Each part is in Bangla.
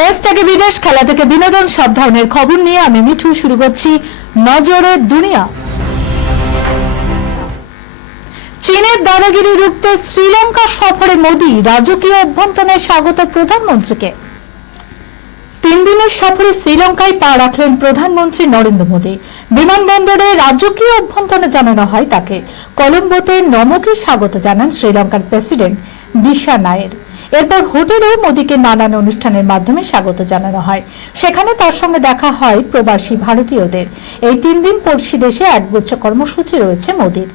দেশ থেকে বিদেশ, খেলা থেকে বিনোদন, সব ধরনের খবর নিয়ে আমি মিঠু শুরু করছি নজরে দুনিয়া। চীনের দাদাগিরি রুখতে শ্রীলঙ্কা সফরে মোদী রাজকীয় অভ্যন্তরে স্বাগত প্রধানমন্ত্রীকে। তিন দিনের সফরে শ্রীলঙ্কায় পা রাখলেন প্রধানমন্ত্রী নরেন্দ্র মোদী। বিমানবন্দরে রাজকীয় অভ্যন্তরে জানানো হয় তাকে। কলম্বোতে নমকে স্বাগত জানান শ্রীলঙ্কার প্রেসিডেন্ট দিশা নায়ের। এরপর হোটেলেও মোদীকে নানান অনুষ্ঠানের মাধ্যমে স্বাগত জানানো হয়। সেখানে তার সঙ্গে দেখা হয় প্রবাসী ভারতীয়দের। এই তিন দিন পড়শি দেশে একগুচ্ছ কর্মসূচি রয়েছে মোদীর।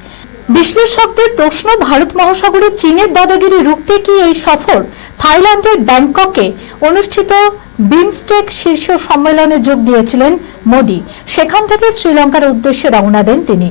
বিশ্লেষকদের প্রশ্ন, ভারত মহাসাগরে চীনের দাদাগিরি রুখতে কি এই সফর? থাইল্যান্ডের ব্যাংককে অনুষ্ঠিত বিমস্টেক শীর্ষ সম্মেলনে যোগ দিয়েছিলেন মোদী। সেখান থেকে শ্রীলঙ্কার উদ্দেশ্যে রওনা দেন তিনি।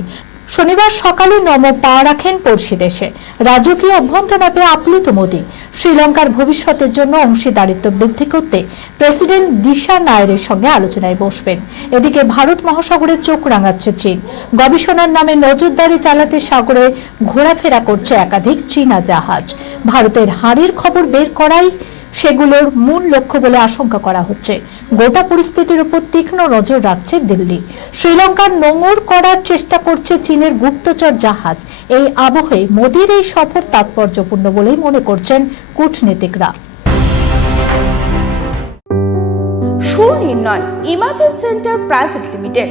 শনিবার সকালে নম পা রাখেন পড়শি দেশে। রাজকীয় অভ্যন্তরা আপ্লুত মোদী। শ্রীলঙ্কার ভবিষ্যতের জন্য অংশীদারিত্ব বৃদ্ধি করতে প্রেসিডেন্ট দিশা নায়ারের সঙ্গে আলোচনায় বসবেন। এদিকে ভারত মহাসাগরে চোখ রাঙাচ্ছে চীন। গবেষণার নামে নজরদারি চালাতে সাগরে ঘোরাফেরা করছে একাধিক চীনা জাহাজ। ভারতের হাড়ির খবর বের করাই সেগুলোর মূল লক্ষ্য বলে আশঙ্কা করা হচ্ছে। গোটা পরিস্থিতির উপর তীক্ষ্ণ নজর রাখছে দিল্লি। শ্রীলঙ্কার নোঙর করার চেষ্টা করছে চীনের গুপ্তচর জাহাজ। এই আবহে মোদীর এই সফর তাৎপর্যপূর্ণ বলেই মনে করছেন কূটনীতিকরা। Sunirnoy imaging centre private limited.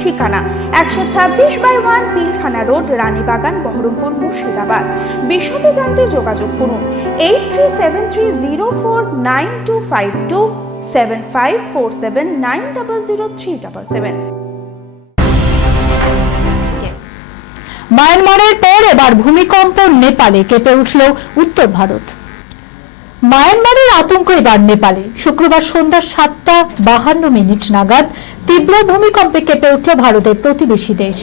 ঠিকানা একশো ছাব্বিশ by one Pilkhana road, Ranibagan, Berhampore, Murshidabad. বিশদে জানতে যোগাযোগ করুন eight three seven three zero four nine two five two seven five four seven nine double zero three double seven. মায়ানমারের পর এবার ভূমিকম্প নেপালে কেঁপে উঠল উত্তর ভারত। মায়ানমারের আতঙ্ক এবার নেপালে। শুক্রবার সন্ধ্যা সাতটা বাহান্ন মিনিট নাগাদ তীব্র ভূমিকম্পে কেঁপে উঠল ভারতের প্রতিবেশী দেশ।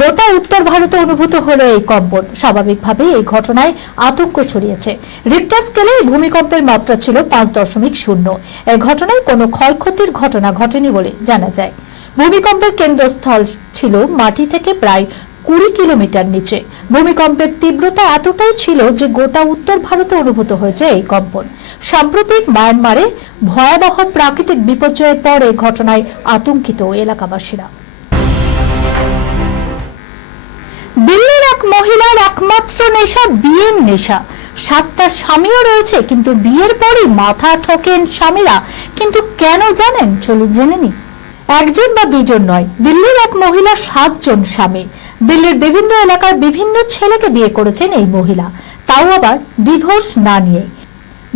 গোটা উত্তর ভারতে অনুভূত হলো এই কম্পন স্বাভাবিকভাবে এই ঘটনায় আতঙ্ক ছড়িয়েছে। রিক্টার স্কেলে এই ভূমিকম্পের মাত্রা ছিল পাঁচ দশমিক শূন্য। এই ঘটনায় কোনো ক্ষয়ক্ষতির ঘটনা ঘটেনি বলে জানা যায়। ভূমিকম্পের কেন্দ্রস্থল ছিল মাটি থেকে প্রায় কুড়ি কিলোমিটার নিচে। ভূমিকম্পের তীব্রতা এতটাই ছিল যে গোটা উত্তর ভারতে অনুভূত হয়েছে এই কম্পন। সাম্প্রতিক মায়ানমারে ভয়াবহ প্রাকৃতিক বিপর্যয়ের পর এই ঘটনায় আতঙ্কিত এলাকাবাসীরা। দিল্লির এক মহিলার একমাত্র নেশা বিয়ের নেশা। সাতটা স্বামীও রয়েছে, কিন্তু বিয়ের পরই মাথা ঠকেন স্বামীরা। কিন্তু কেন জানেন? চলুন জেনে নি একজন বা দুজন নয়, দিল্লির এক মহিলা সাতজন স্বামী। দিল্লির বিভিন্ন এলাকার বিভিন্ন ছেলেকে বিয়ে করেছেন এই মহিলা। তাও আবার ডিভোর্স না নিয়ে।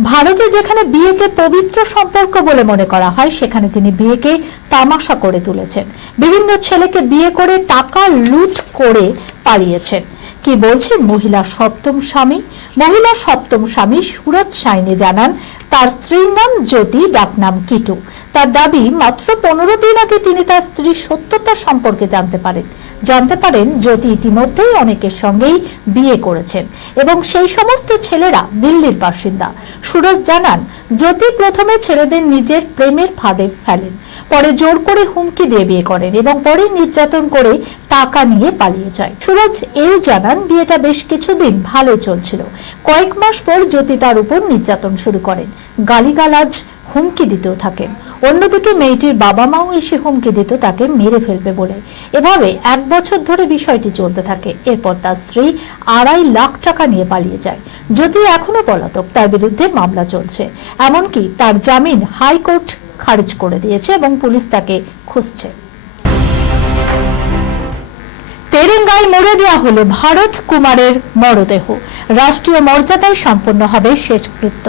ভারতে যেখানে বিয়েকে পবিত্র সম্পর্ক বলে মনে করা হয়, সেখানে তিনি বিয়েকে তামাশা করে তুলেছেন। বিভিন্ন ছেলেকে বিয়ে করে টাকা লুট করে পালিয়েছেন। কি বলছেন মহিলা সপ্তম স্বামী? মহিলা সপ্তম স্বামী সুরজ সাইনি জানান তার স্ত্রীর নাম জ্যোতি ডাকনাম কিটু। তার দাবি, মাত্র পনেরো দিন আগে তিনি তার স্ত্রীর সত্যতা সম্পর্কে জানতে পারেন। জানতে পারেন জ্যোতি ইতিমধ্যেই অনেকের সঙ্গেই বিয়ে করেছেন এবং সেই সমস্ত ছেলেরা দিল্লির বাসিন্দা। সুরজ জানান, জ্যোতি প্রথমে ছেলেদের নিজের প্রেমের ফাঁদে ফেলেন, পরে জোর করে হুমকি দিয়ে বিয়ে করেন এবং পরে নির্যাতন করে টাকা নিয়ে পালিয়ে যায়। সুরজ এও জানান, বিয়েটা বেশ কিছুদিন ভালো চলছিল। কয়েক মাস পর জ্যোতি তার উপর নির্যাতন শুরু করেন। গালিগালাজ হুমকি দিতেও থাকেন অন্যদিকে মেয়েটির বাবা মাও এসে হুমকি দিত তাকে মেরে ফেলবে বলে। এভাবে এক বছর ধরে বিষয়টি চলতে থাকে। এরপর তার স্ত্রী আড়াই লাখ টাকা নিয়ে পালিয়ে যায়। যদিও এখনও পলাতক, তার বিরুদ্ধে মামলা চলছে। এমনকি তার জামিন হাইকোর্ট খারিজ করে দিয়েছে এবং পুলিশ তাকে খুঁজছে। তেরেঙ্গায় মরে দেওয়া হলো ভারত কুমারের মরদেহ। রাষ্ট্রীয় মর্যাদায় সম্পন্ন হবে শেষকৃত্য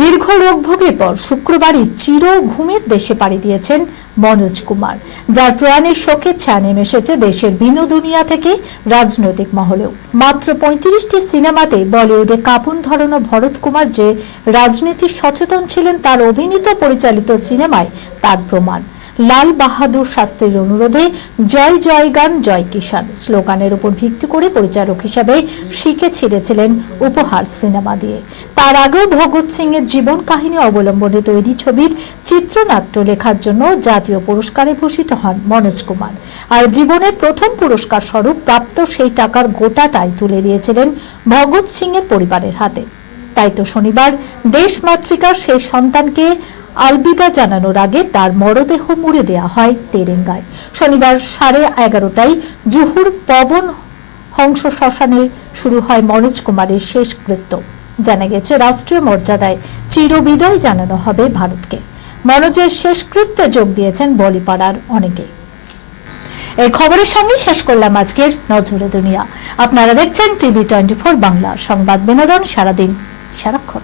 দীর্ঘ রোগ ভোগের পর শুক্রবারই চির ঘুমের দেশে পাড়ি দিয়েছেন মনোজ কুমার, যার প্রাণের শোকের ছায়া নেমে এসেছে দেশের বিনোদুনিয়া থেকে রাজনৈতিক মহলেও। মাত্র পঁয়ত্রিশটি সিনেমাতে বলিউডে কাপুন ধরানো ভরত কুমার যে রাজনীতি সচেতন ছিলেন তার অভিনীত পরিচালিত সিনেমায় তার প্রমাণ। লাল বাহাদুর শাস্ত্রীর অনুরোধে, জয় জয় গান, জয় কিষান স্লোগানের উপর ভিত্তি করে পরিচালক হিসাবে শিখে ছিঁড়েছিলেন উপহার সিনেমা দিয়ে। তার আগেও ভগৎ সিং এর জীবন কাহিনী অবলম্বনে তৈরি ছবির চিত্রনাট্য লেখার জন্য জাতীয় পুরস্কারে ভূষিত হন মনোজ কুমার। আর জীবনের প্রথম পুরস্কার স্বরূপ প্রাপ্ত সেই টাকার গোটাটাই তুলে দিয়েছিলেন ভগৎ সিং এর পরিবারের হাতে। তাই তো শনিবার দেশ মাতৃকার সেই সন্তানকে আলবিদা জানানোর আগে তার মরদেহ মুড়ে দেওয়া হয় তেরেঙ্গায়। শনিবার সাড়ে এগারোটায় জুহুর পবন হংস শ্মশানে শুরু হয় মনোজ কুমারের শেষকৃত্য জানা গেছে, রাষ্ট্রীয় মর্যাদায় চিরবিদায় জানানো হবে ভারতকে। মনোজের শেষকৃত্যে যোগ দিয়েছেন বলিপাড়ার অনেকে। এই খবরের সঙ্গে শেষ করলাম আজকের নজরে দুনিয়া। আপনারা দেখছেন টিভি টোয়েন্টি ফোর বাংলা। সংবাদ বিনোদন সারাদিন সারাক্ষণ।